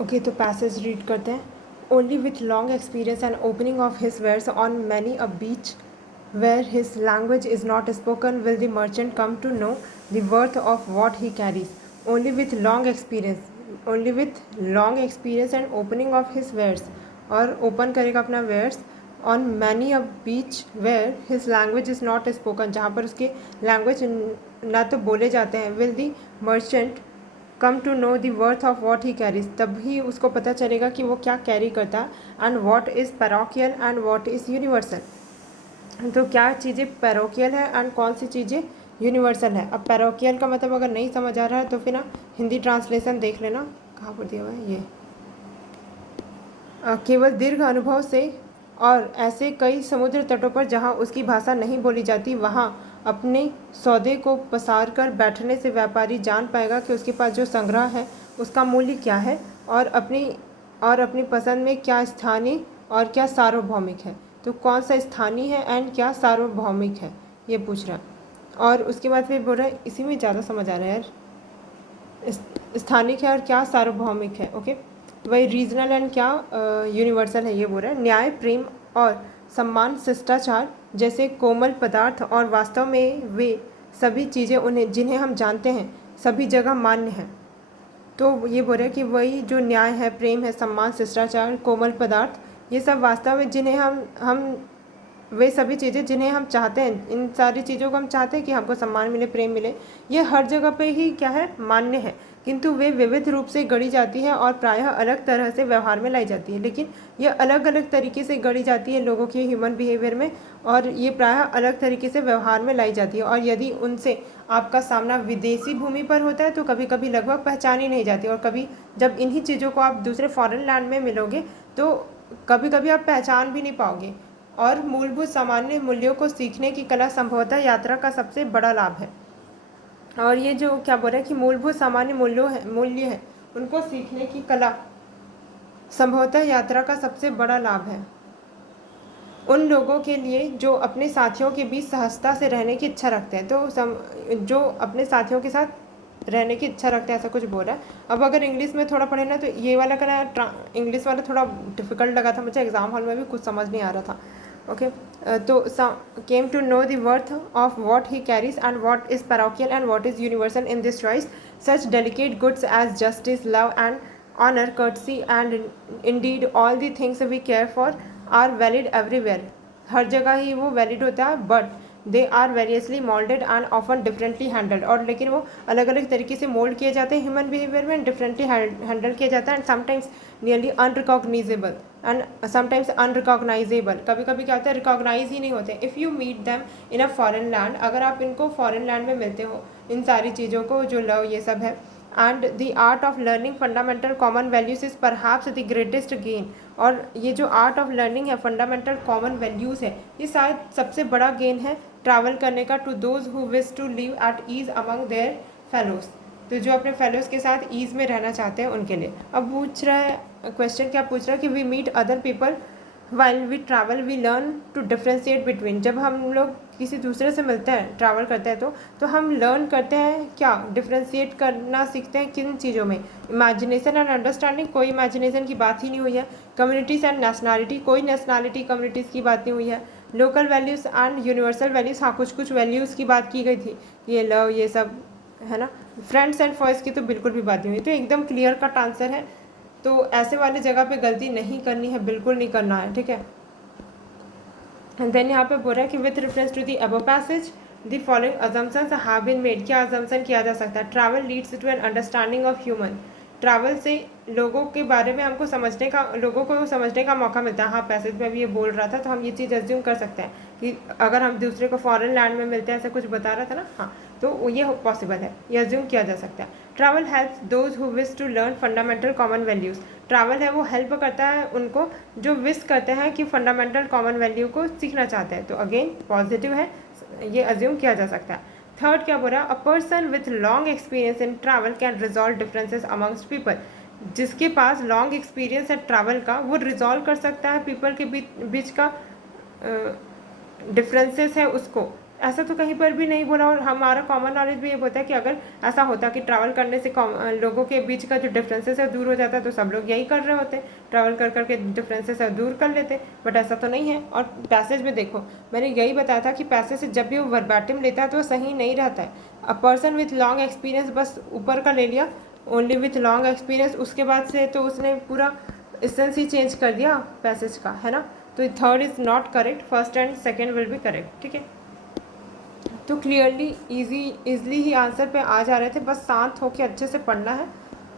Okay, तो passage read करते हैं. Only with long experience and opening of his wares on many a beach where his language is not spoken will the merchant come to know the worth of what he carries. Only with long experience and opening of his wares, और open करेगा अपना wares on many a beach where his language is not spoken, जहाँ पर उसके language ना तो बोले जाते हैं. Will the merchant come to know the worth of what he carries, तभी उसको पता चलेगा कि वो क्या कैरी करता है. And what is parochial and what is universal, तो क्या चीज़ें पैरोकियल है एंड कौन सी चीज़ें यूनिवर्सल है. अब पैरोकियल का मतलब अगर नहीं समझ आ रहा है तो फिर ना हिंदी ट्रांसलेशन देख लेना, कहाँ पर दिया हुआ है ये. केवल दीर्घ अनुभव से और ऐसे कई समुद्र तटों पर जहाँ उसकी भाषा नहीं बोली जाती, वहाँ अपने सौदे को पसार कर बैठने से व्यापारी जान पाएगा कि उसके पास जो संग्रह है उसका मूल्य क्या है, और अपनी पसंद में क्या स्थानीय और क्या सार्वभौमिक है. तो कौन सा स्थानीय है एंड क्या सार्वभौमिक है, ये पूछ रहा है. और उसके बाद फिर बोल रहा है, इसी में ज़्यादा समझ आ रहा है यार, स्थानिक है और क्या सार्वभौमिक है. ओके, वही रीजनल एंड क्या यूनिवर्सल है, ये बोल रहा है. न्याय, प्रेम और सम्मान, शिष्टाचार जैसे कोमल पदार्थ और वास्तव में वे सभी चीज़ें जिन्हें हम जानते हैं सभी जगह मान्य हैं. तो ये बोल रहे हैं कि वही जो न्याय है, प्रेम है, सम्मान, शिष्टाचार, कोमल पदार्थ, ये सब वास्तव में जिन्हें हम वे सभी चीज़ें जिन्हें हम चाहते हैं, इन सारी चीज़ों को हम चाहते हैं कि हमको सम्मान मिले, प्रेम मिले, ये हर जगह पे ही क्या है, मान्य है. किंतु वे विविध रूप से गढ़ी जाती है और प्रायः अलग तरह से व्यवहार में लाई जाती है. लेकिन ये अलग अलग तरीके से गढ़ी जाती है लोगों के ह्यूमन बिहेवियर में, और ये प्रायः अलग तरीके से व्यवहार में लाई जाती है. और यदि उनसे आपका सामना विदेशी भूमि पर होता है तो कभी कभी लगभग पहचान ही नहीं जाती, और कभी जब इन्हीं चीज़ों को आप दूसरे फॉरेन लैंड में मिलोगे तो कभी कभी आप पहचान भी नहीं पाओगे. और मूलभूत सामान्य मूल्यों को सीखने की कला संभवतः यात्रा का सबसे बड़ा लाभ है. और ये जो क्या बोल रहे हैं कि मूलभूत सामान्य मूल्य है उनको सीखने की कला संभवतः यात्रा का सबसे बड़ा लाभ है उन लोगों के लिए जो अपने साथियों के बीच सहजता से रहने की इच्छा रखते हैं. तो जो अपने साथियों के साथ रहने की इच्छा रखते हैं, ऐसा कुछ बोल रहा है. अब अगर इंग्लिश में थोड़ा पढ़े ना तो ये वाला का इंग्लिश वाला थोड़ा डिफिकल्ट लगा था मुझे, एग्जाम हॉल में भी कुछ समझ नहीं आ रहा था. ओके, तो came to know the worth of what he carries and what is parochial and what is universal in this choice. Such delicate goods as justice, love and honor, courtesy and indeed all the things we care for are valid everywhere. हर जगह ही वो valid होता है, but they are variously moulded and often differently handled, और लेकिन वो अलग अलग तरीके से मोल्ड किए जाते हैं ह्यूमन बिहेवियर में, डिफरेंटली हैंडल किया जाता है. And sometimes nearly unrecognisable and sometimes unrecognisable, कभी कभी क्या होता है, रिकॉग्नाइज ही नहीं होते. If you meet them in a foreign land, अगर आप इनको फॉरेन लैंड में मिलते हो, इन सारी चीज़ों को जो लव ये सब है. And the art of learning fundamental common values is perhaps the greatest gain, और ये जो आर्ट ऑफ लर्निंग है, फंडामेंटल कॉमन वैल्यूज़ है, ये शायद सबसे बड़ा गेन है ट्रैवल करने का. To those who wish to live at ease among their fellows, तो जो अपने फेलोज के साथ ईज में रहना चाहते हैं उनके लिए. अब पूछ रहा है क्वेश्चन, क्या पूछ रहा है कि we meet other people while we travel we learn to differentiate between. जब हम लोग किसी दूसरे से मिलते हैं, ट्रैवल करते हैं, तो हम लर्न करते हैं क्या, डिफ्रेंशिएट करना सीखते हैं. किन चीज़ों में, इमेजिनेशन एंड अंडरस्टैंडिंग, कोई इमेजिनेशन की बात ही नहीं हुई है. कम्युनिटीज़ एंड नेशनैलिटी, कोई नेशनैलिटी कम्युनिटीज़ की बात नहीं हुई है. Local values and universal values, हाँ कुछ कुछ वैल्यूज़ की बात की गई थी, ये लव ये सब है ना. फ्रेंड्स एंड फॉयस की तो बिल्कुल भी बात नहीं हुई. तो एकदम क्लियर कट आंसर है. तो ऐसे वाली जगह पे गलती नहीं करनी है, बिल्कुल नहीं करना है, ठीक है. देन यहाँ पे बोल रहा है कि with reference to the above passage the following assumptions have been made. क्या अजम्पशन किया जा सकता है. Travel leads to an understanding of human, travel से लोगों के बारे में हमको लोगों को समझने का मौका मिलता है. हाँ, पैसेज में भी ये बोल रहा था, तो हम ये चीज़ एज्यूम कर सकते हैं कि अगर हम दूसरे को फॉरेन लैंड में मिलते हैं, ऐसा कुछ बता रहा था ना, हाँ, तो ये पॉसिबल है, ये एज्यूम किया जा सकता है. Travel helps those who wish to learn fundamental common values. Travel है वो हेल्प करता है उनको जो विश करते हैं कि फंडामेंटल कॉमन वैल्यू को सीखना चाहते हैं. तो अगेन पॉजिटिव है, ये एज्यूम किया जा सकता है. थर्ड क्या बोल रहा है, a person with long experience in travel can resolve differences amongst people. जिसके पास लॉन्ग एक्सपीरियंस है ट्रैवल का, वो रिजॉल्व कर सकता है पीपल के बीच का डिफरेंसेस है उसको, ऐसा तो कहीं पर भी नहीं बोला। और हमारा कॉमन नॉलेज भी ये बोलता है कि अगर ऐसा होता कि ट्रैवल करने से लोगों के बीच का जो डिफरेंसेस है दूर हो जाता है, तो सब लोग यही कर रहे होते, ट्रैवल कर करके डिफरेंसेस है दूर कर लेते, बट ऐसा तो नहीं है। और पैसेज में देखो, मैंने यही बताया था कि पैसेज से जब भी वो वर्बाटिम लेता है तो वो सही नहीं रहता है। A person with long experience, बस ऊपर का ले लिया, ओनली विथ लॉन्ग एक्सपीरियंस, उसके बाद से तो उसने पूरा एसेंस ही चेंज कर दिया पैसेज का, है ना। तो third is not correct, first and second will be correct, ठीक है। तो क्लियरली इजली ही आंसर पे आ जा रहे थे, बस शांत होकर अच्छे से पढ़ना है,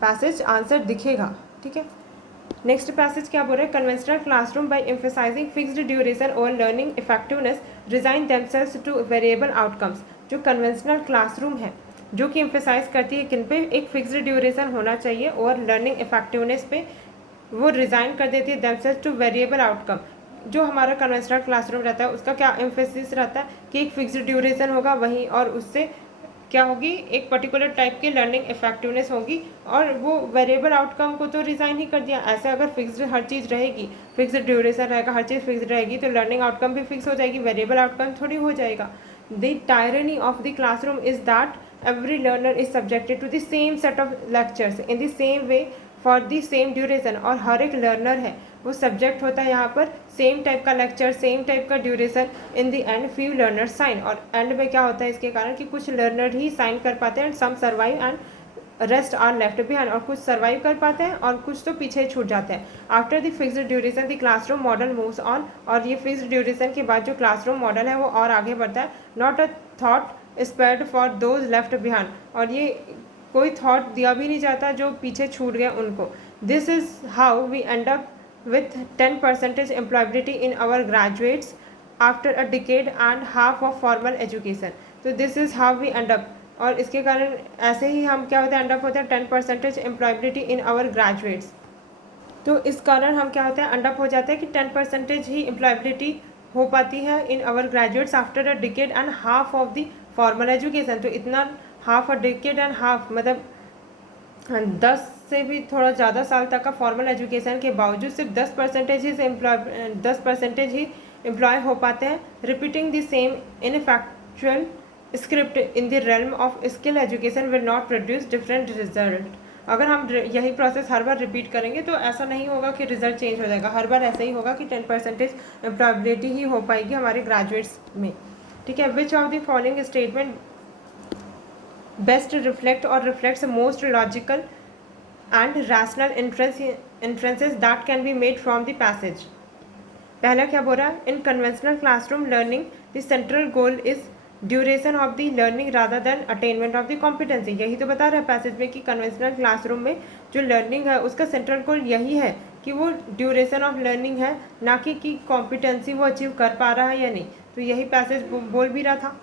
पैसेज आंसर दिखेगा, ठीक है। नेक्स्ट पैसेज क्या बोल रहे हैं, conventional classroom by emphasising fixed duration और learning effectiveness design themselves to variable outcomes. जो कन्वेंशनल क्लासरूम है जो कि एम्फेसाइज करती है किन पे, एक फिक्स्ड ड्यूरेशन होना चाहिए और लर्निंग इफेक्टिवनेस पे, वो डिज़ाइन कर देती है देमसेल्व्स टू वेरिएबल आउटकम। जो हमारा कन्वेंशनल क्लासरूम रहता है उसका क्या एम्फेसिस रहता है कि एक फिक्स्ड ड्यूरेशन होगा वहीं, और उससे क्या होगी, एक पर्टिकुलर टाइप की लर्निंग इफेक्टिवनेस होगी, और वो वेरिएबल आउटकम को तो डिज़ाइन ही कर दिया। ऐसे अगर फिक्स्ड हर चीज़ रहेगी, फिक्स्ड ड्यूरेशन रहेगा, हर चीज़ फिक्स्ड रहेगी, तो लर्निंग आउटकम भी फिक्स हो जाएगी, वेरिएबल आउटकम थोड़ी हो जाएगा। The tyranny of the classroom is that every learner is subjected to the same set of lectures in the same way for the same duration। और हर एक लर्नर है वो सब्जेक्ट होता है यहाँ पर सेम टाइप का लेक्चर, सेम टाइप का duration. In the end few learner sign, और एंड में क्या होता है इसके कारण कि कुछ लर्नर ही साइन कर पाते हैं, and some survive and rest are left behind, और कुछ सर्वाइव कर पाते हैं और कुछ तो पीछे छूट जाते हैं। After the fixed duration the classroom model moves on, और ये फिक्स्ड ड्यूरेशन के बाद जो क्लासरूम मॉडल है वो और आगे बढ़ता है। Not a thought spared for those left behind, और ये कोई थॉट दिया भी नहीं जाता जो पीछे छूट गए उनको। This is how we end up with 10% employability in our graduates after a decade and half of formal education। तो this is how we end up, और इसके कारण ऐसे ही हम क्या होते हैं, एंड अप होते हैं 10% employability in our graduates। तो इस कारण हम क्या होते हैं, एंड अप हो जाता है कि 10% ही एम्प्लॉयबिलिटी हो पाती है in our graduates after a decade and half of the formal education. तो इतना half a decade and half मतलब 10 से भी थोड़ा ज़्यादा साल तक का फॉर्मल एजुकेशन के बावजूद सिर्फ 10% ही एम्प्लॉय हो पाते हैं। Repeating the same ineffectual script in the realm of skill education will not produce different result. अगर हम यही प्रोसेस हर बार रिपीट करेंगे तो ऐसा नहीं होगा कि रिजल्ट चेंज हो जाएगा, हर बार ऐसा ही होगा कि 10% एम्प्लॉयबिलिटी ही हो पाएगी हमारे ग्रेजुएट्स में, ठीक है। Which of the following statement best reflect और reflects most logical and rational inferences that can be made from the passage। पहला क्या बोल रहा है, इन conventional classroom learning the central goal is duration of the learning rather than attainment of the competency. यही तो बता रहा है पैसेज में कि कन्वेंशनल क्लासरूम में जो लर्निंग है उसका सेंट्रल गोल यही है कि वो ड्यूरेशन ऑफ लर्निंग है, ना कि कॉम्पिटेंसी वो अचीव कर पा रहा है या नहीं। तो यही पैसेज बोल भी रहा था,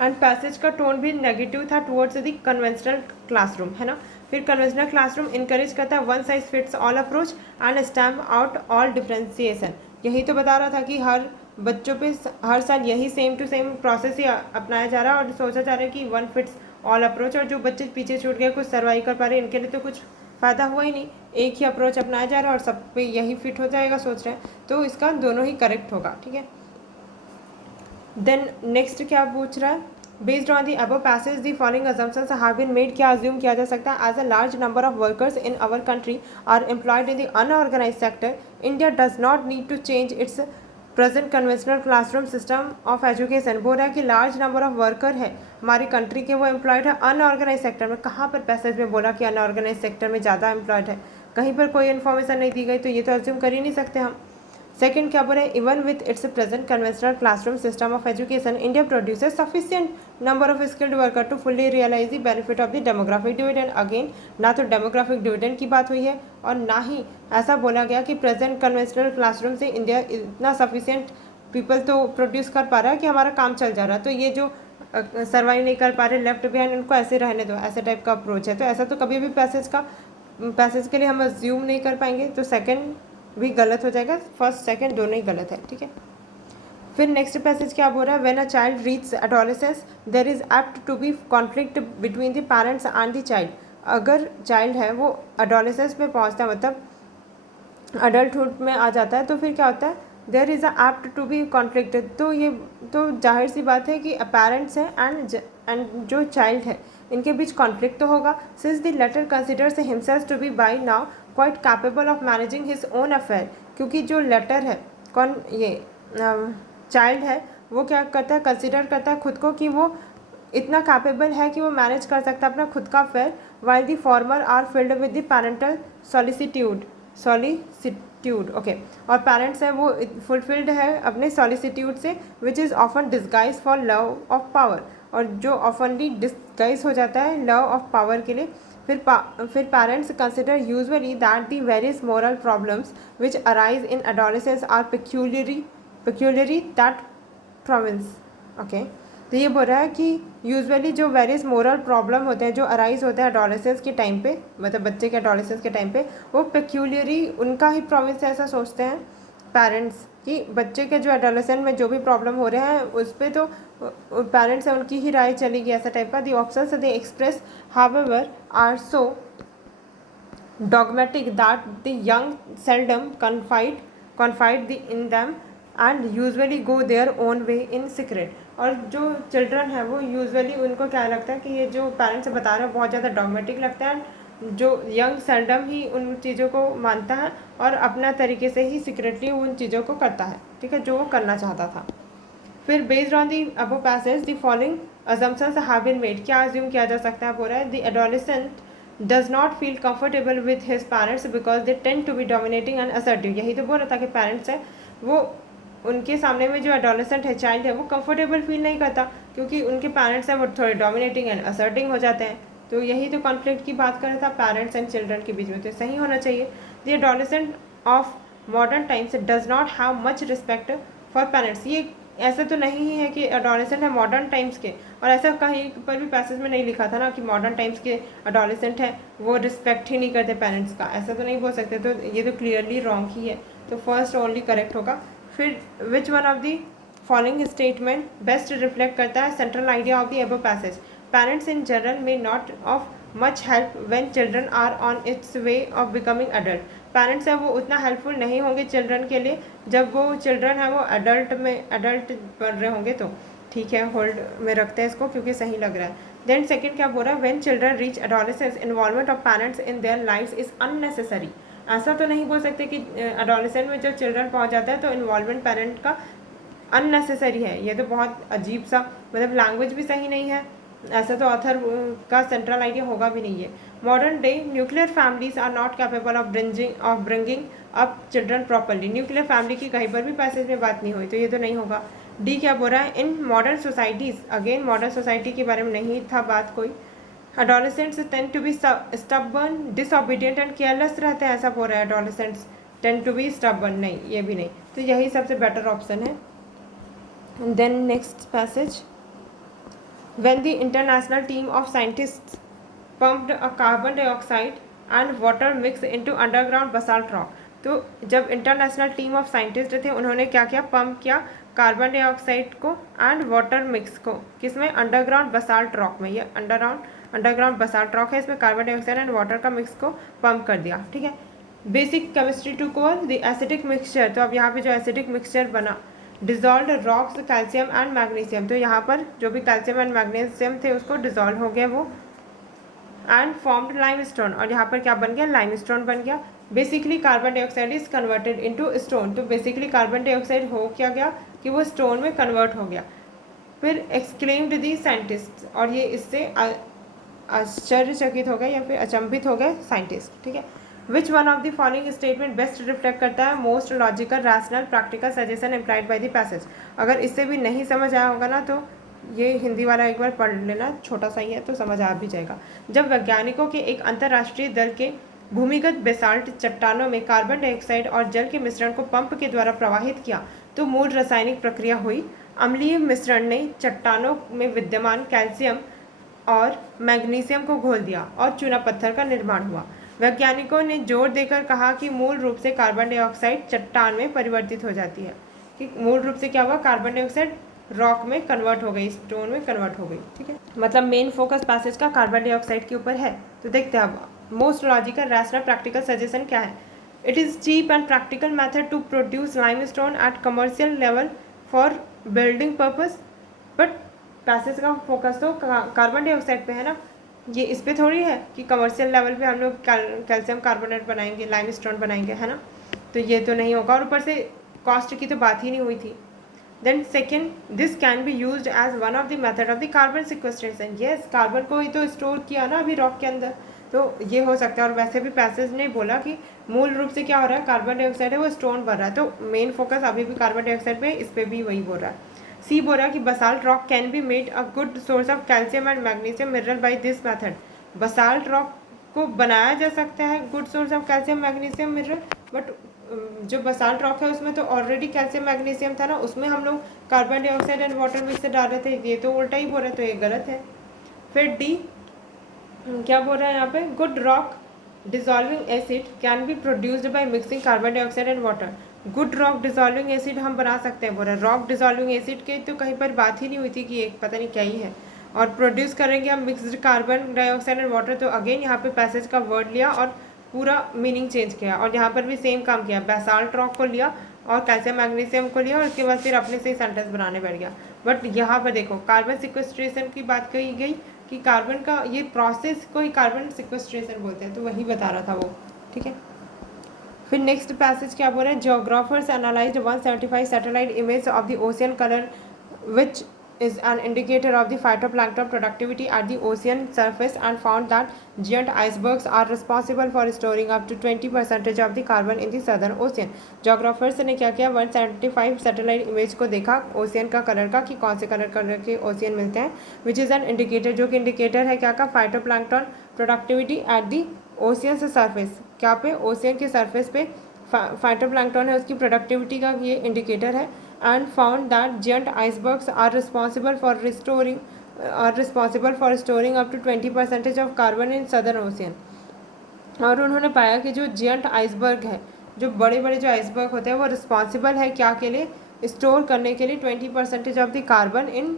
एंड पैसेज का टोन भी नेगेटिव था टुवर्ड्स द कन्वेंशनल क्लासरूम, है ना। फिर कन्वेंशनल क्लासरूम इनकरेज करता है one size fits all approach and stamp out all differentiation. यही तो बता रहा था कि हर बच्चों पे हर साल यही सेम टू सेम प्रोसेस ही अपनाया जा रहा है, और सोचा जा रहा है कि वन फिट्स ऑल अप्रोच, और जो बच्चे पीछे छूट गए, कुछ सर्वाइव कर पा रहे हैं, इनके लिए तो कुछ फ़ायदा हुआ ही नहीं। एक ही अप्रोच अपनाया जा रहा है और सब पे यही फिट हो जाएगा सोच रहे हैं, तो इसका दोनों ही करेक्ट होगा, ठीक है। देन नेक्स्ट क्या पूछ रहा है, based on the above passage the following assumptions have been made. क्या अज्यूम किया जा सकता है, as a large number of workers in our country are employed in the unorganised sector, India does not need to change its present conventional classroom system of education. बोल रहा है कि large number of worker है हमारी country के, वो employed है unorganised sector में। कहाँ पर पैसेज में बोला कि अनऑर्गेनाइज सेक्टर में ज़्यादा एम्प्लॉयड है, कहीं पर कोई इन्फॉर्मेशन नहीं दी गई, तो ये तो अज्यूम कर ही नहीं सकते हम। सेकेंड क्या बोल रहे हैं, even with its present conventional classroom system of education India produces sufficient number of skilled worker to fully realise the benefit of the demographic dividend. Again ना तो डेमोग्राफिक डिविडेंड की बात हुई है और ना ही ऐसा बोला गया कि प्रेजेंट कन्वेंशनल क्लासरूम से इंडिया इतना सफिशिएंट पीपल तो प्रोड्यूस कर पा रहा है कि हमारा काम चल जा रहा है। तो ये जो सर्वाइव नहीं कर पा रहे, लेफ्ट बिहाइंड, उनको ऐसे रहने दो, ऐसे टाइप का अप्रोच है। तो ऐसा तो कभी भी पैसेज के लिए हम अज्यूम नहीं कर पाएंगे, तो सेकेंड भी गलत हो जाएगा, फर्स्ट सेकंड दोनों ही गलत है, ठीक है। फिर नेक्स्ट पैसेज क्या बोल रहा है, when a child reach adolescence there is apt to be conflict between the parents and the child. अगर चाइल्ड है वो एडोलेसेंस में पहुंचता है, मतलब अडल्टहुड में आ जाता है, तो फिर क्या होता है, there is apt to be conflict, तो ये तो जाहिर सी बात है कि पेरेंट्स है एंड जो चाइल्ड है इनके बीच कॉन्फ्लिक्ट तो होगा। Since the latter considers himself to be by now quite capable of managing his own affair, क्योंकि जो लेटर है कौन ये चाइल्ड है वो क्या करता है, कंसिडर करता है खुद को कि वो इतना कैपेबल है कि वो मैनेज कर सकता है अपना खुद का affair, while the former are filled with the parental solicitude okay, और पेरेंट्स है वो फुलफिल्ड है अपने सॉलिसिट्यूड से, which is often disguise for love of power, और जो ऑफनली डिस्गाइज हो जाता है लव ऑफ पावर के लिए। फिर parents consider usually that the various moral problems which arise in adolescence are peculiarly that province okay. तो ये बोल रहा है कि यूजुअली जो वेरियस मोरल प्रॉब्लम होते हैं जो अराइज होते हैं एडोलेसेंस के टाइम पे, मतलब बच्चे के एडोलेसेंस के टाइम पे, वो पेक्यूलरी उनका ही प्रोविंस है, ऐसा सोचते हैं पेरेंट्स कि बच्चे के जो एडोलेसेंट में जो भी प्रॉब्लम हो रहे हैं उस पर तो पेरेंट्स है उनकी ही राय चलेगी, ऐसा टाइप का। The options they express however are so dogmatic that the young seldom confide in them and usually go their own way in secret। और जो चिल्ड्रन है वो यूजुअली उनको क्या लगता है कि ये जो पेरेंट्स बता रहे हैं बहुत ज़्यादा डॉगमेटिक लगता है, जो यंग सेल्डम ही उन चीज़ों को मानता है और अपना तरीके से ही सीक्रेटली उन चीज़ों को करता है, ठीक है, जो वो करना चाहता था। फिर based on the above passage the following assumptions have been made, क्या अज्यूम किया जा सकता है, बोल रहा है the adolescent does not feel comfortable with his parents because they tend to be dominating and assertive। यही तो बोल रहा था कि पेरेंट्स है वो उनके सामने में जो एडोलेसेंट है चाइल्ड है वो कंफर्टेबल फील नहीं करता क्योंकि उनके पेरेंट्स हैं वो थोड़े डोमिनेटिंग एंड असर्टिंग हो जाते हैं। तो यही तो कॉन्फ्लिक्ट की बात कर रहा था पेरेंट्स एंड चिल्ड्रन के बीच में, तो सही होना चाहिए। The adolescent of modern times does not have much respect for parents, ये ऐसा तो नहीं है कि एडोलेसेंट है मॉडर्न टाइम्स के, और ऐसा कहीं पर भी पैसेज में नहीं लिखा था ना कि मॉडर्न टाइम्स के एडोलेसेंट है वो रिस्पेक्ट ही नहीं करते पेरेंट्स का, ऐसा तो नहीं बोल सकते, तो ये तो क्लियरली रॉन्ग ही है, तो फर्स्ट ओनली करेक्ट होगा। फिर which one of the following statement best reflect करता है central idea of the above passage, parents in general may not of much help when children are on its way of becoming adult, parents है वो उतना helpful नहीं होंगे children के लिए जब वो चिल्ड्रन है वो अडल्ट बन रहे होंगे, तो ठीक है होल्ड में रखते हैं इसको क्योंकि सही लग रहा है। देन सेकंड क्या बोल रहा है, when children reach adolescence involvement of parents in their lives is unnecessary, ऐसा तो नहीं बोल सकते कि एडोलेसेंट में जब चिल्ड्रन पहुंच जाता है तो इन्वॉल्वमेंट पेरेंट का अननेसेसरी है, ये तो बहुत अजीब सा, मतलब लैंग्वेज भी सही नहीं है, ऐसा तो ऑथर का सेंट्रल आइडिया होगा भी नहीं है। Modern day nuclear families are not capable of bringing up children properly, nuclear family की कहीं पर भी पैसेज में बात नहीं हुई, तो ये तो नहीं होगा। डी क्या बोल रहा है, in modern societies, again modern society के बारे में नहीं था बात कोई, adolescents tend to be stubborn disobedient and careless रहते हैं, ऐसा बोल रहा है adolescents tend to be stubborn, नहीं ये भी नहीं, तो यही सबसे बेटर ऑप्शन है। Then next passage, when the international team of scientists pumped a carbon dioxide and water mix into underground basalt rock, तो जब इंटरनेशनल टीम ऑफ साइंटिस्ट थे उन्होंने क्या किया, पंप किया कार्बन डाइऑक्साइड को एंड वाटर मिक्स को, किसमें, अंडरग्राउंड बसाल्ट रॉक में, ये अंडरग्राउंड बसाल्ट रॉक है, इसमें कार्बन डाइऑक्साइड एंड वाटर का मिक्स को पंप कर दिया, ठीक है। Basic chemistry to coal the acidic mixture, तो अब यहाँ पे जो एसिडिक मिक्सचर बना, dissolve rocks calcium and magnesium, तो यहाँ पर जो भी कैल्शियम एंड मैग्नीशियम थे उसको डिजॉल्व हो गया वो, एंड फॉर्म्ड लाइमस्टोन, और यहाँ पर क्या बन गया, लाइमस्टोन बन गया। Basically carbon dioxide is converted into stone, तो बेसिकली कार्बन डाइऑक्साइड हो क्या गया कि वो स्टोन में कन्वर्ट हो गया। फिर एक्सक्लेम्ड दी साइंटिस्ट, और ये इससे आश्चर्यचकित हो गए या फिर अचंभित हो गए साइंटिस्ट, ठीक है। विच one of the following statement best reflect करता है most logical rational practical suggestion implied bye the passage, अगर इससे भी नहीं समझ आया होगा ना तो ये हिंदी वाला एक बार पढ़ लेना, छोटा सा ही है तो समझ आ भी जाएगा। जब वैज्ञानिकों के एक अंतर्राष्ट्रीय दल के भूमिगत बेसाल्ट चट्टानों में कार्बन डाइऑक्साइड और जल के मिश्रण को पंप के द्वारा प्रवाहित किया तो मूल रासायनिक प्रक्रिया हुई, अम्लीय मिश्रण ने चट्टानों में विद्यमान कैल्शियम और मैग्नीशियम को घोल दिया और चूना पत्थर का निर्माण हुआ। वैज्ञानिकों ने जोर देकर कहा कि मूल रूप से कार्बन डाइऑक्साइड चट्टान में परिवर्तित हो जाती है, कि मूल रूप से क्या हुआ, कार्बन डाइऑक्साइड रॉक में कन्वर्ट हो गई, स्टोन में कन्वर्ट हो गई, ठीक है। मतलब मेन फोकस पैसेज का कार्बन डाइऑक्साइड के ऊपर है। तो देखते हैं अब most logical rational practical suggestion क्या है। It is cheap and practical method to produce limestone at commercial level for building purpose. But passage का फोकस तो कार्बन डाइऑक्साइड पे है ना, ये इस पे थोड़ी है कि कमर्शियल लेवल पे हम लोग कैल्शियम कार्बोनेट बनाएंगे, लाइमस्टोन बनाएंगे, है ना। तो ये तो नहीं होगा, और ऊपर से कॉस्ट की तो बात ही नहीं हुई थी। Then second, this can be use as one of the method of the carbon sequestration. Yes, carbon को ही तो स्टोर किया ना अभी रॉक के अंदर, तो ये हो सकता है। और वैसे भी पैसेज ने बोला कि मूल रूप से क्या हो रहा है, कार्बन डाइऑक्साइड है वो स्टोन भर रहा है, तो मेन फोकस अभी भी कार्बन डाइऑक्साइड पे, इस पर भी वही बोल रहा है। सी बोल रहा है कि basalt rock can be made a good source of calcium and magnesium mineral by this method. Basalt rock को बनाया जा सकता है good source of calcium magnesium mineral, but जो बसाल्ट रॉक है उसमें तो ऑलरेडी कैल्शियम मैग्नीशियम था ना, उसमें हम लोग carbon dioxide and water mixer डाल रहे थे, ये तो उल्टा ही बोल रहे, तो ये गलत है। फिर डी क्या बोल रहा है यहाँ पे, good rock dissolving acid can be produced by mixing carbon dioxide and water. Good rock dissolving acid हम बना सकते हैं, बोल रहा है। रॉक डिजॉल्विंग एसिड के तो कहीं पर बात ही नहीं हुई थी कि एक पता नहीं क्या ही है, और प्रोड्यूस करेंगे हम mixed carbon dioxide and water. तो अगेन यहाँ पे पैसेज का वर्ड लिया और पूरा मीनिंग चेंज किया, और यहाँ पर भी सेम काम किया, बेसाल्ट रॉक को लिया और कैल्शियम मैग्नीशियम को लिया, और उसके बाद फिर अपने से ही सेंटेंस बनाने बैठ गया। बट यहाँ पर देखो कार्बन सिक्वेस्ट्रेशन की बात कही गई कि कार्बन का ये प्रोसेस को ही कार्बन सिक्वेस्ट्रेशन बोलते हैं, तो वही बता रहा था वो, ठीक है। फिर नेक्स्ट पैसेज क्या बोल रहे हैं, geographers analysed 175 satellite image of the ocean colour which is an indicator of the phytoplankton productivity at the ocean surface and found that giant icebergs are responsible for storing up to 20% of the carbon in the southern ocean. Geographers ने क्या किया, 175 satellite image को देखा ocean का colour का कि कौन से कलर के ओशियन मिलते हैं, विच इज़ एन इंडिकेटर, जो कि इंडिकेटर है क्या का, phytoplankton productivity at the ocean से सरफेस, क्या पे, ओशियन के सरफेस पे फाइटोप्लैंक्टन है उसकी प्रोडक्टिविटी का ये इंडिकेटर है। and found that giant icebergs are responsible for storing up to 20% of carbon in southern ocean। और उन्होंने पाया कि जो जियंट आइसबर्ग है, जो बड़े बड़े जो आइसबर्ग होते हैं, वो रिस्पॉन्सिबल है क्या के लिए, स्टोर करने के लिए 20% of the carbon in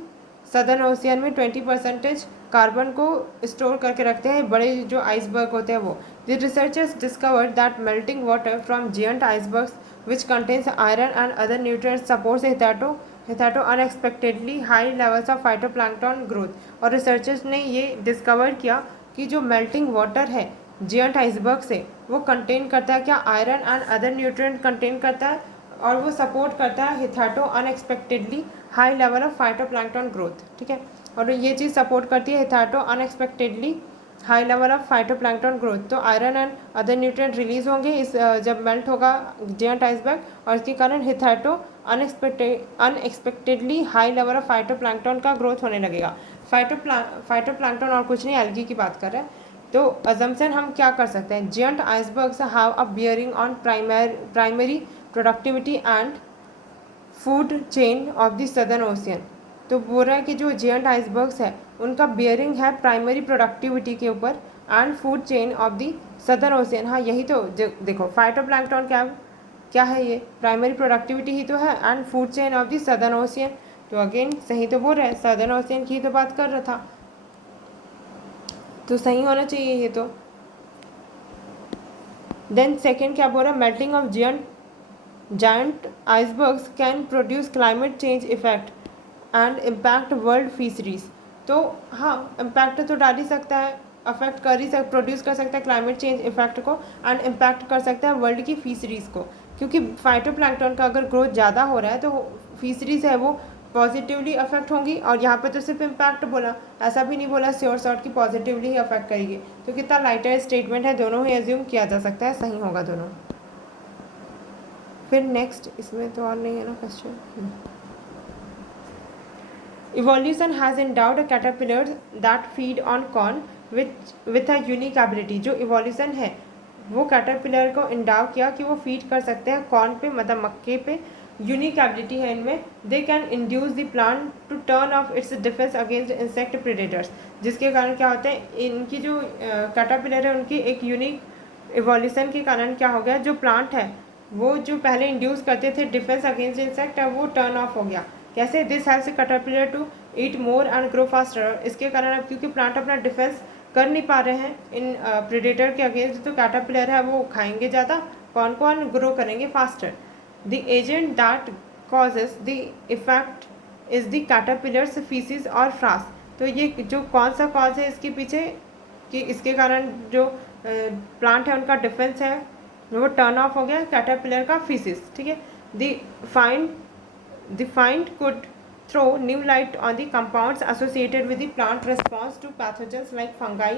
southern ocean में 20% कार्बन को स्टोर करके रखते हैं बड़े जो आइसबर्ग होते हैं वो। The researchers discovered that melting water from giant icebergs which contains iron and other nutrients supports hitherto unexpectedly high levels of phytoplankton growth। और रिसर्चर्स ने ये डिस्कवर किया कि जो मेल्टिंग वाटर है जियंट आइसबर्ग से, वो कंटेन करता है क्या, iron and other nutrient contain करता है, और वो सपोर्ट करता है हिथाटो unexpectedly high level of phytoplankton growth, ठीक है। और ये चीज़ सपोर्ट करती है हिथाटो unexpectedly high level of phytoplankton growth. तो iron and other nutrient release होंगे इस जब मेल्ट होगा जियंट आइसबर्ग, और इसके कारण हिथाटो unexpectedly high level of phytoplankton का ग्रोथ होने लगेगा। फाइटोप्लैंक्टन और कुछ नहीं, एल्गी की बात कर रहे हैं। तो अजम्पशन हम क्या कर सकते हैं, giant icebergs have a bearing on primary productivity and food chain of the southern ocean. तो बोल रहा है कि जो जियंट आइसबर्ग्स है उनका बियरिंग है प्राइमरी प्रोडक्टिविटी के ऊपर and food chain of the southern ocean. हाँ यही तो देखो, फाइटोप्लैंक्टन क्या है, ये प्राइमरी प्रोडक्टिविटी ही तो है, and food chain of the southern ocean. तो अगेन सही तो बोल रहा है, सदर्न ओशियन की तो बात कर रहा था, तो सही होना चाहिए ये तो। देन सेकेंड क्या बोल रहा है, melting of giant icebergs can produce climate change effect and impact world fisheries। तो हाँ, इम्पैक्ट तो डाल ही सकता है, अफेक्ट कर ही प्रोड्यूस कर सकता है क्लाइमेट चेंज इफेक्ट को, एंड इम्पैक्ट कर सकता है वर्ल्ड की फिशरीज़ को, क्योंकि फाइटोप्लैंक्टन का अगर ग्रोथ ज़्यादा हो रहा है तो फिशरीज़ है वो पॉजिटिवली अफेक्ट होंगी। और यहाँ पे तो सिर्फ इम्पैक्ट बोला, ऐसा भी नहीं बोला श्योर शॉर्ट की पॉजिटिवली ही अफेक्ट करेगी। तो कितना लाइटर स्टेटमेंट है, दोनों ही एज्यूम किया जा सकता है, सही होगा दोनों। फिर नेक्स्ट, इसमें तो और नहीं है ना question. Evolution has endowed caterpillars that feed on corn with a unique ability. जो इवोल्यूशन है वो कैटरपिलर को इंडाव किया कि वो फीड कर सकते हैं कॉर्न पे, मतलब मक्के पे। यूनिक एबिलिटी है इनमें, they can induce the plant to turn off its defence against insect predators. जिसके कारण क्या होता है, इनकी जो कैटरपिलर है उनकी एक यूनिक इवोल्यूशन के कारण क्या हो गया, जो प्लांट है वो जो पहले इंड्यूस करते थे डिफेंस अगेंस्ट इंसेक्ट, अब वो टर्न ऑफ हो गया। कैसे, this helps caterpillar to eat more and grow faster. इसके कारण अब क्योंकि प्लांट अपना डिफेंस कर नहीं पा रहे हैं इन प्रेडेटर के अगेंस्ट, तो कैटरपिलर है वो खाएंगे ज़्यादा, कौन कौन ग्रो करेंगे faster. The agent that causes the effect is the caterpillars faeces और फ्रास। तो ये जो कौन सा कॉज है इसके पीछे कि इसके कारण जो प्लांट है उनका डिफेंस है वो टर्न ऑफ हो गया, कैटरपिलर का फीसिस, ठीक है। The find could throw new light on the compounds associated with the plant response to pathogens like fungi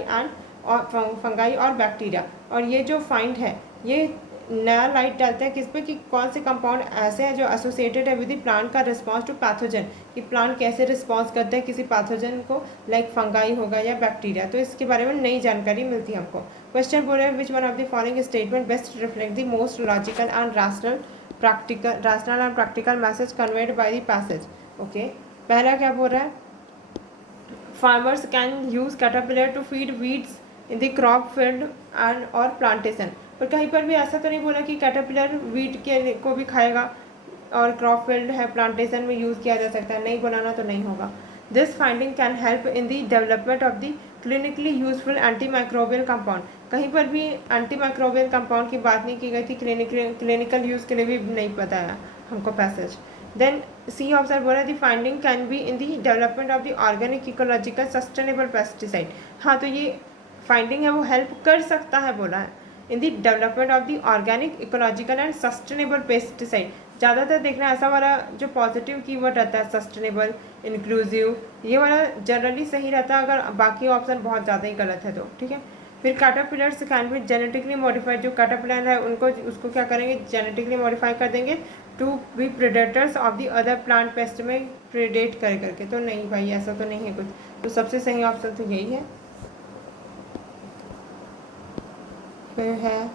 और बैक्टीरिया। और ये जो फाइंड है ये नया लाइट डालता है किस पे कि कौन से कंपाउंड ऐसे हैं जो एसोसिएटेड है विद द प्लांट का रिस्पॉन्स टू पैथोजन, कि प्लांट कैसे रिस्पॉन्स करते हैं किसी पैथोजन को, लाइक फंगाई होगा या बैक्टीरिया। तो इसके बारे में नई जानकारी मिलती है हमको। क्वेश्चन बोल रहे हैं which one of the following statement best reflect the most logical and rational and practical message conveyed by the passage. Okay, पहला क्या बोल रहा है, farmers can use caterpillar to feed weeds in the crop field and और plantation. पर कहीं पर भी ऐसा तो नहीं बोला कि कैटरपिलर वीड के को भी खाएगा और क्रॉप फील्ड है प्लांटेशन में यूज़ किया जा सकता है, नहीं बनाना तो नहीं होगा। This finding can help in the development of the clinically useful anti microbial compound. कहीं पर भी एंटी माइक्रोबियल कंपाउंड की बात नहीं की गई थी, क्लिनिकल यूज़ के लिए भी नहीं बताया हमको पैसेज। देन सी ऑप्शन बोला the finding can be in the development of the organic ecological sustainable pesticide. हाँ, तो ये फाइंडिंग है वो हेल्प कर सकता है बोला है in the development of the organic ecological and sustainable pesticide. ज़्यादातर देखना ऐसा वाला जो पॉजिटिव कीवर्ड रहता है, सस्टेनेबल, इंक्लूसिव, ये वाला जनरली सही रहता है अगर बाकी ऑप्शन बहुत ज़्यादा ही गलत है तो, ठीक है। फिर caterpillars can be genetically modified, जो कैटरपिलर है उनको उसको क्या करेंगे, जेनेटिकली मॉडिफाई कर देंगे to be predators of the other plant pest में प्रेडेट कर करके। तो नहीं भाई, ऐसा तो नहीं है कुछ, तो सबसे सही ऑप्शन तो यही है। फिर है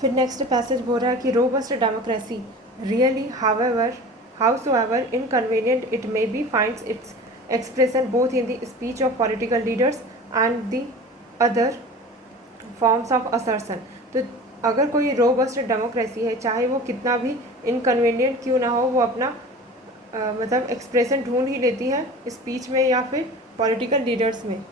फिर नेक्स्ट पैसेज बोल रहा है कि robust democracy really howsoever inconvenient it may be finds its expression both in the speech of political leaders and the other forms of assertion। तो अगर कोई रोबस्ट डेमोक्रेसी है, चाहे वो कितना भी इनकन्वीनियंट क्यों ना हो, वो अपना मतलब एक्सप्रेशन ढूंढ ही लेती है स्पीच में या फिर पॉलिटिकल लीडर्स में,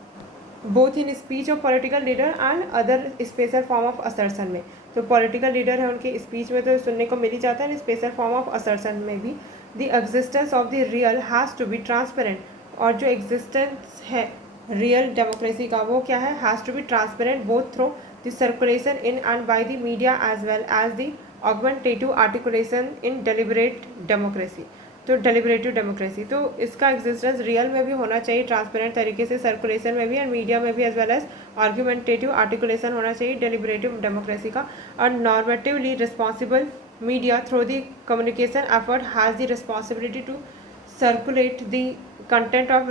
both in speech of political leader and other special form of assertion में। तो पॉलिटिकल लीडर है उनके स्पीच में तो सुनने को मिल ही जाता है, स्पेशल फॉर्म ऑफ असर्शन में भी। The existence of the real has to be transparent, और जो एग्जिस्टेंस है रियल डेमोक्रेसी का वो क्या है, has to be transparent both through the circulation in and by the media as well as the augmentative articulation in deliberate democracy. तो deliberative democracy, तो इसका एग्जिस्टेंस रियल में भी होना चाहिए ट्रांसपेरेंट तरीके से, सर्कुलेशन में भी और मीडिया में भी, as well as argumentative articulation होना चाहिए डेलिबरेटिव डेमोक्रेसी का। और normatively responsible media through the communication effort has the responsibility to circulate the content of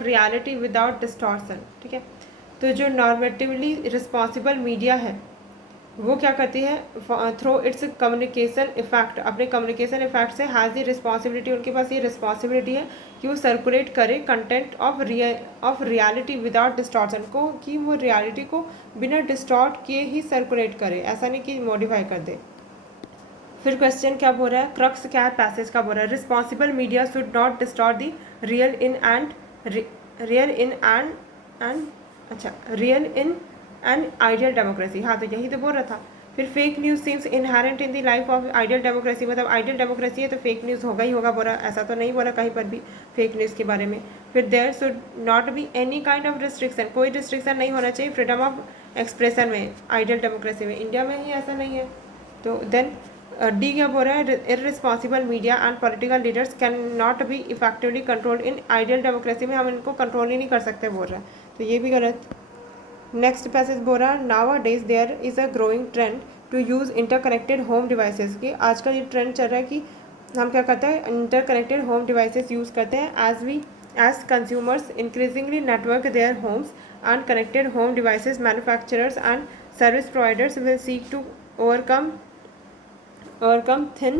reality without distortion, ठीक है। तो जो नॉर्मेटिवली रिस्पॉन्सिबल मीडिया है वो क्या करती है, थ्रू इट्स कम्युनिकेशन इफेक्ट, अपने कम्युनिकेशन इफेक्ट से हैज़ दी रिस्पॉन्सिबिलिटी, उनके पास ये रिस्पॉन्सिबिलिटी है कि वो सर्कुलेट करे content of reality without distortion को, कि वो रियलिटी को बिना डिस्टॉर्ट किए ही सर्कुलेट करे, ऐसा नहीं कि मॉडिफाई कर दे। फिर क्वेश्चन क्या बोल रहा है, क्रक्स क्या है पैसेज का बोल रहा है, responsible media should not distort the real in and ideal democracy. हाँ, तो यही तो बोल रहा था। फिर fake news seems inherent in the life of ideal democracy, मतलब आइडियल डेमोक्रेसी है तो फेक न्यूज़ होगा ही होगा, बोला ऐसा तो नहीं बोला कहीं पर भी फेक न्यूज़ के बारे में। फिर there should not be any kind of restriction, कोई रिस्ट्रिक्शन नहीं होना चाहिए फ्रीडम ऑफ एक्सप्रेशन में आइडियल डेमोक्रेसी में, इंडिया में ही ऐसा नहीं है। तो देन डी क्या बोल रहा है, irresponsible media and political leaders can not be effectively controlled in ideal democracy में, हम इनको कंट्रोल ही नहीं कर सकते बोल रहा है, तो ये भी गलत। नेक्स्ट पैसेज बोल रहा है, nowadays there is a growing trend to use interconnected home devices, की आजकल ये ट्रेंड चल रहा है कि हम क्या करते हैं, इंटरकनेक्टेड होम डिवाइसेस यूज़ करते हैं। As consumers increasingly network their homes and connected home devices manufacturers and service providers will seek to overcome thin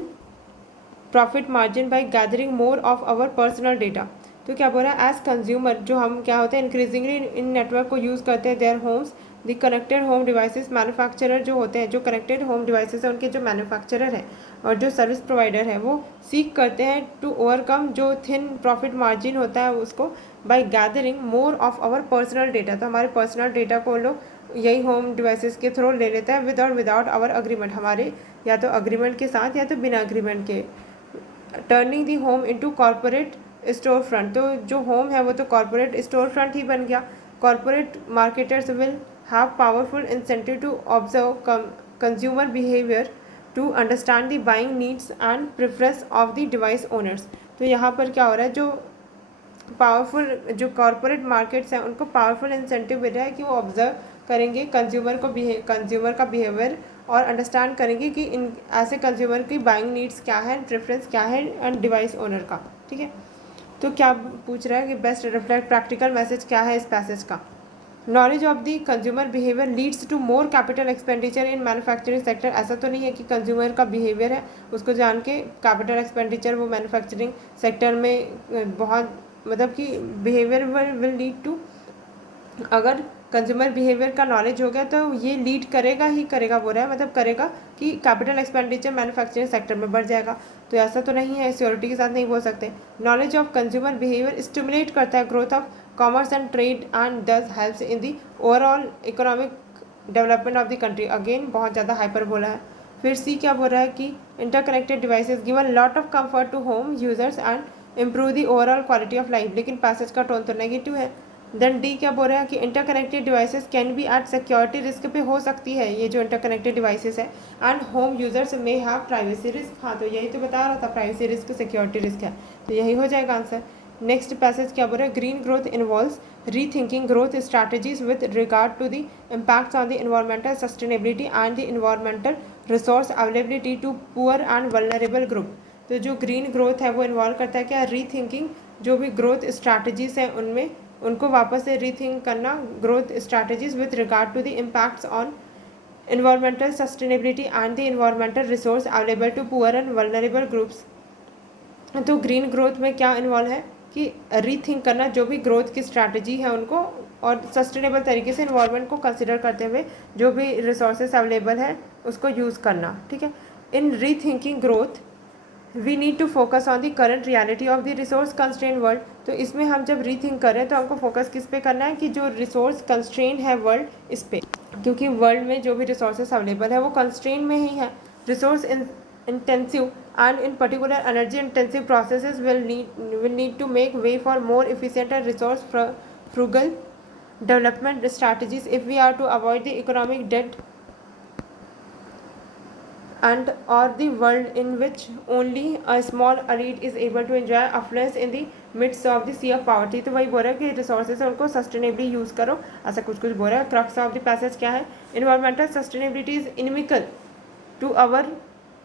profit margin by gathering more of our personal data. तो क्या बोल रहा है, as consumer जो हम क्या होते हैं इंक्रीजिंगली इन नेटवर्क को यूज़ करते हैं their homes, the connected home devices manufacturer जो होते हैं, जो कनेक्टेड होम डिवाइसेस हैं उनके जो मैन्युफैक्चरर हैं और जो सर्विस प्रोवाइडर है वो सीख करते हैं टू ओवरकम जो थिन प्रॉफिट मार्जिन होता है उसको by gathering more of our personal data. तो हमारे पर्सनल डेटा को लोग यही होम डिवाइसेस के थ्रू ले लेते हैं विद और विदाउट आवर अग्रीमेंट, हमारे या तो अग्रीमेंट के साथ या तो बिना अग्रीमेंट के। Turning the home into corporate store front, तो जो होम है वो तो कॉर्पोरेट स्टोर फ्रंट ही बन गया। Corporate marketers will have powerful incentive to observe consumer behaviour to understand the buying needs and preference of the device owners. तो यहाँ पर क्या हो रहा है, जो पावरफुल जो कॉर्पोरेट मार्केट्स हैं उनको पावरफुल इंसेंटिव मिल रहा है कि वो ऑब्जर्व करेंगे कंज्यूमर का बिहेवियर और अंडरस्टैंड करेंगे कि इन ऐसे कंज्यूमर की बाइंग नीड्स क्या है, प्रेफरेंस क्या है एंड डिवाइस ओनर का। ठीक है, तो क्या पूछ रहा है कि बेस्ट रिफ्लेक्ट प्रैक्टिकल मैसेज क्या है इस पैसेज का। Knowledge of the consumer behaviour leads to more capital expenditure in manufacturing sector. ऐसा तो नहीं है कि कंज्यूमर का बिहेवियर है उसको जान के कैपिटल एक्सपेंडिचर वो मैन्युफैक्चरिंग सेक्टर में बहुत मतलब कि बिहेवियर विल लीड टू, अगर कंज्यूमर बिहेवियर का नॉलेज हो गया तो ये लीड करेगा ही करेगा, बोल रहा है मतलब करेगा कि कैपिटल एक्सपेंडिचर मैन्युफैक्चरिंग सेक्टर में बढ़ जाएगा। तो ऐसा तो नहीं है, श्योरिटी के साथ नहीं बोल सकते। Knowledge of consumer behaviour stimulate करता है growth of commerce and trade and thus helps in the overall economic development of the country. Again बहुत ज़्यादा हाइपर बोला है। फिर सी क्या बोल रहा है कि interconnected devices give a lot of comfort to home users and improve the overall quality of life, लेकिन पैसेज का टोन तो नेगेटिव है। देन डी क्या बोल रहा है कि interconnected devices can be at security risk पे हो सकती है ये जो इंटरकनेक्टेड डिवाइसेस है, एंड होम यूजर्स में हैव प्राइवेसी रिस्क। हाँ, तो यही तो बता रहा था, प्राइवेसी रिस्क सिक्योरिटी रिस्क है, तो यही हो जाएगा आंसर। नेक्स्ट पैसेज क्या बोल रहा है, green growth involves rethinking growth strategies with regard to the impacts on the environmental sustainability and the environmental resource availability to poor and vulnerable group. तो जो ग्रीन ग्रोथ है वो इन्वॉल्व करता है क्या, रीथिंकिंग जो भी ग्रोथ स्ट्रैटेजीज हैं उनमें उनको वापस से रीथिंक करना, growth strategies with regard to the impacts on environmental sustainability and the environmental resource available to poor and vulnerable groups। तो ग्रीन ग्रोथ में क्या इन्वॉल्व है कि रीथिंक करना जो भी ग्रोथ की स्ट्रैटेजी है उनको, और सस्टेनेबल तरीके से इन्वायरमेंट को कंसिडर करते हुए जो भी रिसोर्सेज अवेलेबल है उसको यूज़ करना। ठीक है, in rethinking growth we need to focus on the current reality of the resource constrain world. तो इसमें हम जब रीथिंक करें तो हमको फोकस किस पे करना है कि जो रिसोर्स कंस्ट्रेन है वर्ल्ड इस पे, क्योंकि वर्ल्ड में जो भी रिसोर्सेज अवेलेबल है वो कंस्ट्रेन में ही है। Resource intensive and in particular energy intensive processes will need to make way for more efficient and resource frugal development strategies if we are to avoid the economic debt and or the world in which only a small elite is able to enjoy affluence in the midst of the sea of poverty। तो वही बोल रहा है कि resources उनको sustainably use करो, ऐसा कुछ कुछ बोल रहा है। क्रक्स ऑफ द पैसेज क्या है, environmental sustainability is inimical to our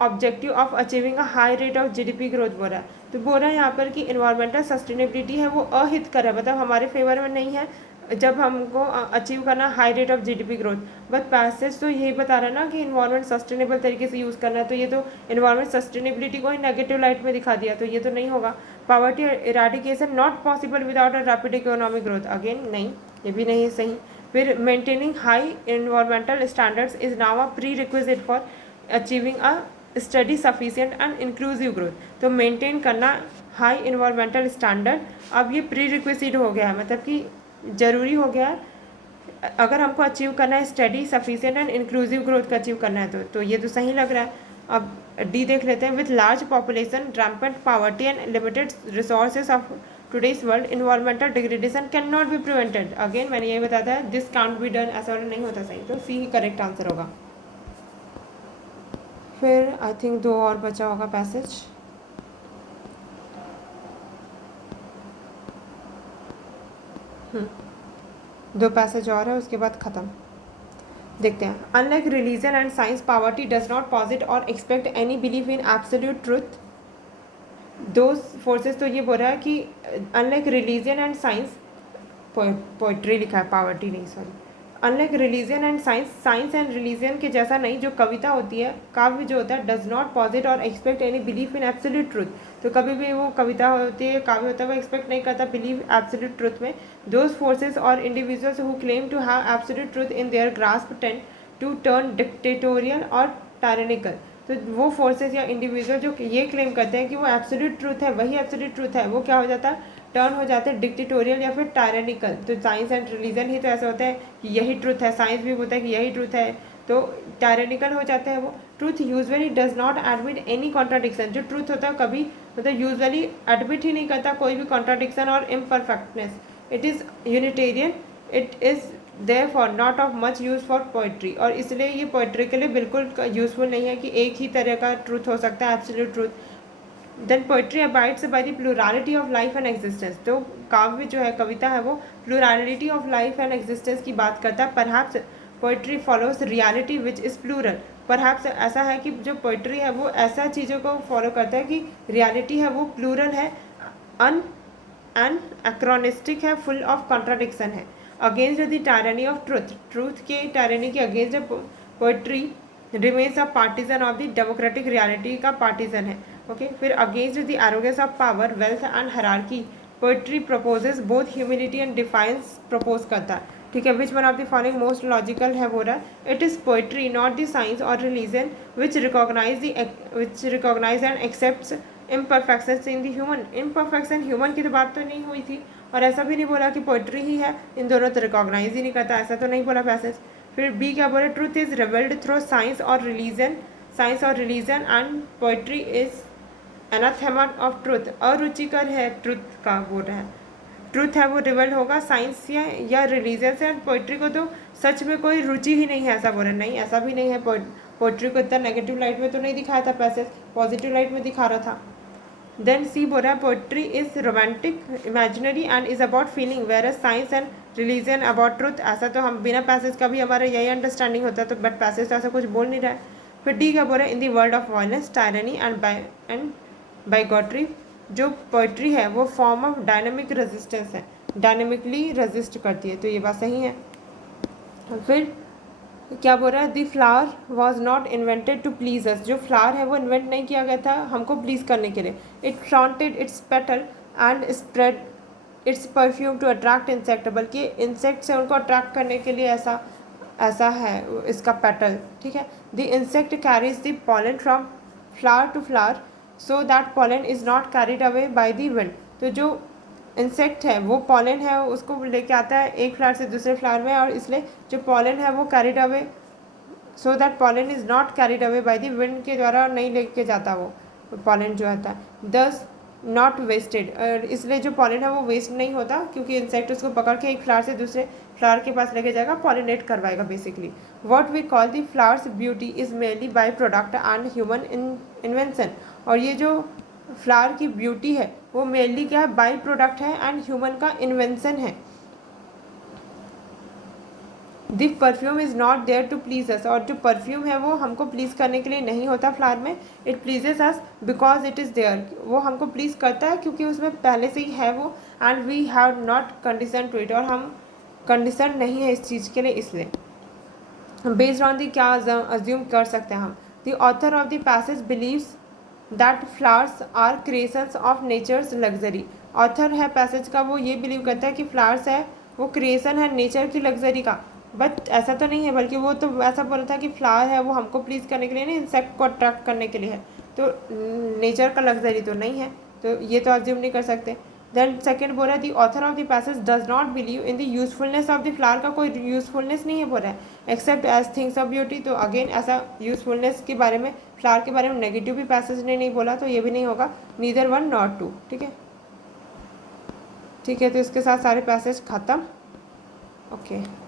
objective of achieving a high rate of GDP growth बोल रहा है। तो बोल रहा है यहाँ पर कि इन्वायरमेंटल सस्टेनेबिलिटी है वो अहितकर है, मतलब हमारे फेवर में नहीं है जब हमको अचीव करना high rate of GDP growth. But passage तो यही बता रहा है ना कि इन्वायरमेंट सस्टेनेबल तरीके से यूज़ करना है, तो ये तो इन्वायरमेंट सस्टेनेबिलिटी को ही नेगेटिव लाइट में दिखा दिया, तो ये तो नहीं होगा। Poverty eradication not possible without a rapid economic growth, again नहीं, ये भी नहीं सही। फिर maintaining high environmental standards is now a pre requisite for achieving a study sufficient and inclusive growth. तो मेंटेन करना हाई इन्वायरमेंटल स्टैंडर्ड अब ये प्री रिक्विजिट हो गया है, मतलब कि ज़रूरी हो गया है अगर हमको अचीव करना है study sufficient and inclusive growth का अचीव करना है तो ये तो सही लग रहा है। अब डी देख लेते हैं, with large population rampant poverty and limited resources of today's world environmental degradation can not be prevented. Again मैंने यही बताया था, दिस कांट बी डन, ऐसा नहीं होता सही, तो सी ही करेक्ट आंसर होगा। फिर आई थिंक दो और बचा होगा पैसेज। दो पैसेज और है उसके बाद ख़त्म। देखते हैं, unlike religion and science poverty does not posit और expect any believe in absolute truth. दो फोर्सेस, तो ये बोल रहा है कि unlike religion and science, poetry लिखा है, पावर्टी नहीं, sorry. Unlike religion and science, science and religion के जैसा नहीं, जो कविता होती है, काव्य जो होता है, डज नॉट पॉजिट और expect any belief in absolute truth. तो कभी भी वो कविता होती है, काव्य होता है, वो एक्सपेक्ट नहीं करता बिलीव एब्सोल्यूट ट्रूथ में। दोज फोर्सेज और individuals who claim to have absolute truth in their grasp tend to turn dictatorial और टायरेनिकल। तो वो फोर्सेज या इंडिविजुअल जो ये क्लेम करते हैं कि वो एब्सोल्यूट ट्रूथ है, वही एब्सोल्यूट ट्रूथ है, वो क्या हो जाता है, टर्न हो जाते हैं डिक्टेटोरियल या फिर टायरेनिकल। तो साइंस एंड रिलीजन ही तो ऐसा होता है कि यही ट्रूथ है, साइंस भी होता है कि यही ट्रूथ है, तो टायरेनिकल हो जाते हैं वो। Truth usually does not admit any contradiction, जो ट्रूथ होता है कभी मतलब यूजुअली एडमिट ही नहीं करता कोई भी कॉन्ट्राडिक्शन और imperfectness. It is unitarian, it is therefore not of much use for poetry, और इसलिए ये पोइट्री के लिए बिल्कुल यूज़फुल नहीं है कि एक ही तरह का ट्रूथ हो सकता है, absolute truth. Then poetry abides by the plurality of life and existence. तो काव्य जो है, कविता है, वो plurality of life and existence की बात करता है। Perhaps poetry follows reality which is plural. Perhaps ऐसा है कि जो पोइट्री है वो ऐसा चीज़ों को फॉलो करता है कि रियलिटी है वो प्लूरल है, अनएक्रोनिस्टिक है, फुल ऑफ कॉन्ट्राडिक्शन है। Against the tyranny of truth, truth के टायरनी के against poetry remains a partisan of the democratic reality का पार्टीजन है। ओके, फिर against the arrogance of power, wealth and hierarchy, poetry proposes both humility and defines propose करता है। ठीक है, विच one of the following most logical है, बोल रहा है it is poetry not the science और religion which recognise and accepts imperfections in the human. Imperfection human की तो बात तो नहीं हुई थी, और ऐसा भी नहीं बोला कि पोइट्री ही है, इन दोनों तो रिकॉग्नाइज ही नहीं करता, ऐसा तो नहीं बोला पैसेज। फिर बी क्या बोले, truth is revealed through science और रिलीजन, साइंस और religion and poetry is anathema of truth. अरुचिकर है ट्रूथ का, बोल रहा है ट्रूथ है वो रिवेल्ड होगा साइंस या रिलीजन से, पोइट्री को तो सच में कोई रुचि ही नहीं है, ऐसा बोल रहे। नहीं, ऐसा भी नहीं है, पोइट्री को इतना नेगेटिव लाइट में तो नहीं दिखाया था पैसेज, पॉजिटिव लाइट में दिखा रहा था। देन सी बोल रहा है poetry is romantic, imaginary and is about feeling, whereas science and religion about truth. ऐसा तो हम बिना पैसेज का भी हमारा यही अंडरस्टैंडिंग होता है, तो बट पैसेज तो ऐसा कुछ बोल नहीं रहा है। फिर डी क्या बोल रहा है, in the world of violence, tyranny and bigotry, जो पोइट्री है वो फॉर्म ऑफ डायनेमिक रेजिस्टेंस है, डायनेमिकली रेजिस्ट करती है, तो ये बात सही है। फिर क्या बोल रहा है, the flower was not invented to please us, जो फ्लावर है वो इन्वेंट नहीं किया गया था हमको प्लीज करने के लिए। It flaunted its petal and spread its perfume to attract insect, बल्कि इंसेक्ट से उनको अट्रैक्ट करने के लिए ऐसा है इसका पेटल। ठीक है, the insect carries the pollen from flower to flower so that pollen is not carried away by the wind. तो जो इंसेक्ट है वो पॉलन है उसको लेके आता है एक फ्लावर से दूसरे फ्लावर में, और इसलिए जो पॉलन है वो carried away, so that pollen is not carried away by the wind के द्वारा नहीं लेके जाता वो पॉलन जो होता है। दस नॉट वेस्टेड, इसलिए जो पॉलन है वो वेस्ट नहीं होता, क्योंकि इंसेक्ट उसको पकड़ के एक फ्लावर से दूसरे फ्लावर के पास लेके जाएगा, पॉलिनेट करवाएगा basically. What we call the flowers beauty is mainly by product and human invention, और ये जो फ्लावर की ब्यूटी है वो मेनली क्या है, बाई प्रोडक्ट है एंड ह्यूमन का इन्वेंशन है। The perfume is not there to please us, और जो परफ्यूम है वो हमको प्लीज़ करने के लिए नहीं होता फ्लावर में, it pleases us because it is there, वो हमको प्लीज़ करता है क्योंकि उसमें पहले से ही है वो, and we have not condition to it, और हम कंडीशन नहीं है इस चीज़ के लिए, इसलिए बेस्ड ऑन दी क्या अज्यूम कर सकते हैं हम। The author of the passage believes that flowers are creations of nature's luxury, author है पैसेज का वो ये बिलीव करता है कि फ्लावर्स है वो क्रिएशन है नेचर की लग्जरी का, बट ऐसा तो नहीं है, बल्कि वो तो ऐसा बोल रहा था कि फ्लावर है वो हमको प्लीज़ करने के लिए नहीं, इंसेक्ट को अट्रैक्ट करने के लिए है, तो नेचर का लग्जरी तो नहीं है, तो ये तो अज्यूम नहीं कर सकते। देन सेकेंड बोल रहा है the author of the passage does not believe in the usefulness of the flower, का कोई यूजफुलनेस नहीं है बोल रहा है, except as things of beauty, तो अगेन ऐसा यूजफुलनेस के बारे में फ्लावर के बारे में नेगेटिव भी पैसेज ने नहीं बोला, तो ये भी नहीं होगा, नीदर वन नॉट टू। ठीक है, तो इसके साथ सारे पैसेज खत्म। ओके।